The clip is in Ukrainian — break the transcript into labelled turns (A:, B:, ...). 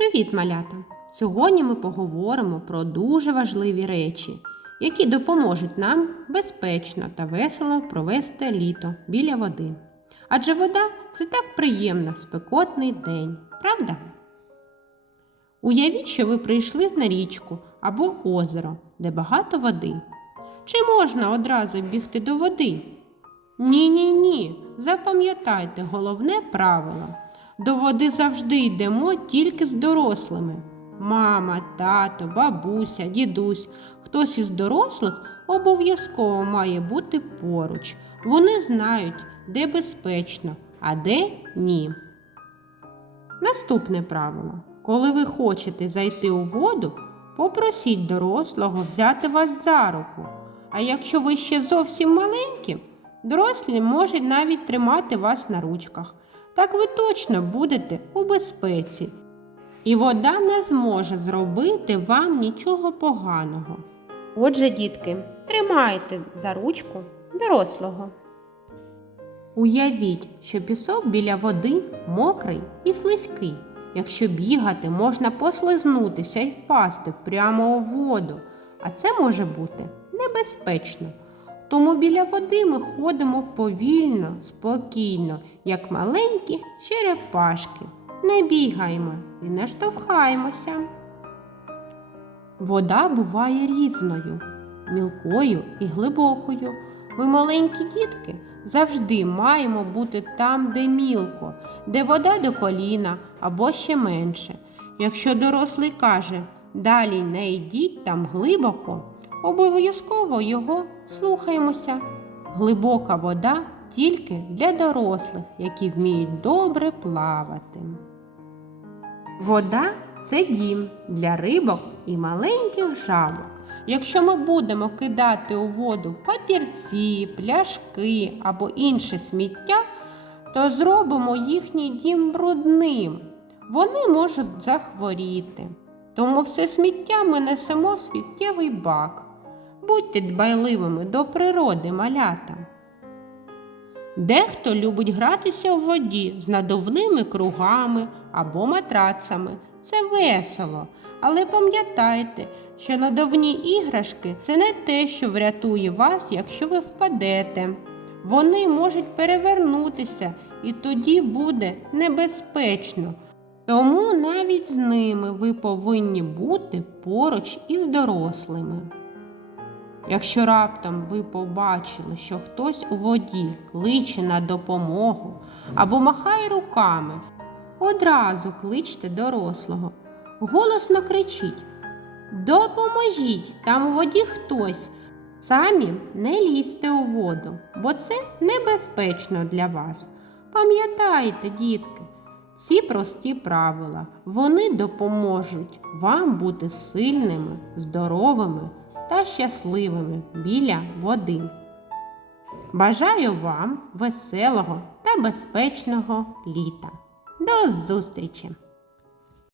A: Привіт, малята! Сьогодні ми поговоримо про дуже важливі речі, які допоможуть нам безпечно та весело провести літо біля води. Адже вода це так приємно в спекотний день, правда? Уявіть, що ви прийшли на річку або озеро, де багато води. Чи можна одразу бігти до води? Ні, ні, ні. Запам'ятайте головне правило. До води завжди йдемо тільки з дорослими. Мама, тато, бабуся, дідусь. Хтось із дорослих обов'язково має бути поруч. Вони знають, де безпечно, а де ні. Наступне правило. Коли ви хочете зайти у воду, попросіть дорослого взяти вас за руку. А якщо ви ще зовсім маленькі, дорослі можуть навіть тримати вас на ручках. Так ви точно будете у безпеці. І вода не зможе зробити вам нічого поганого. Отже, дітки, тримайте за ручку дорослого. Уявіть, що пісок біля води мокрий і слизький. Якщо бігати, можна послизнутися і впасти прямо у воду, а це може бути небезпечно. Тому біля води ми ходимо повільно, спокійно, як маленькі черепашки. Не бігаємо і не штовхаємося. Вода буває різною, мілкою і глибокою. Ми, маленькі дітки, завжди маємо бути там, де мілко, де вода до коліна або ще менше. Якщо дорослий каже далі не йдіть там глибоко, обов'язково його слухаємося. Глибока вода тільки для дорослих, які вміють добре плавати. Вода це дім для рибок і маленьких жабок. Якщо ми будемо кидати у воду папірці, пляшки або інше сміття, то зробимо їхній дім брудним. Вони можуть захворіти. Тому все сміття ми несемо в сміттєвий бак. Будьте дбайливими до природи, малята. Дехто любить гратися у воді з надувними кругами або матрацами. Це весело, але пам'ятайте, що надувні іграшки це не те, що врятує вас, якщо ви впадете. Вони можуть перевернутися, і тоді буде небезпечно. Тому навіть з ними ви повинні бути поруч із дорослими. Якщо раптом ви побачили, що хтось у воді кличе на допомогу або махає руками, одразу кличте дорослого. Голосно кричіть Допоможіть, там у воді хтось. Самі не лізьте у воду, бо це небезпечно для вас. Пам'ятайте, дітки, ці прості правила вони допоможуть вам бути сильними, здоровими щасливими біля води. Бажаю вам веселого та безпечного літа. До зустрічі!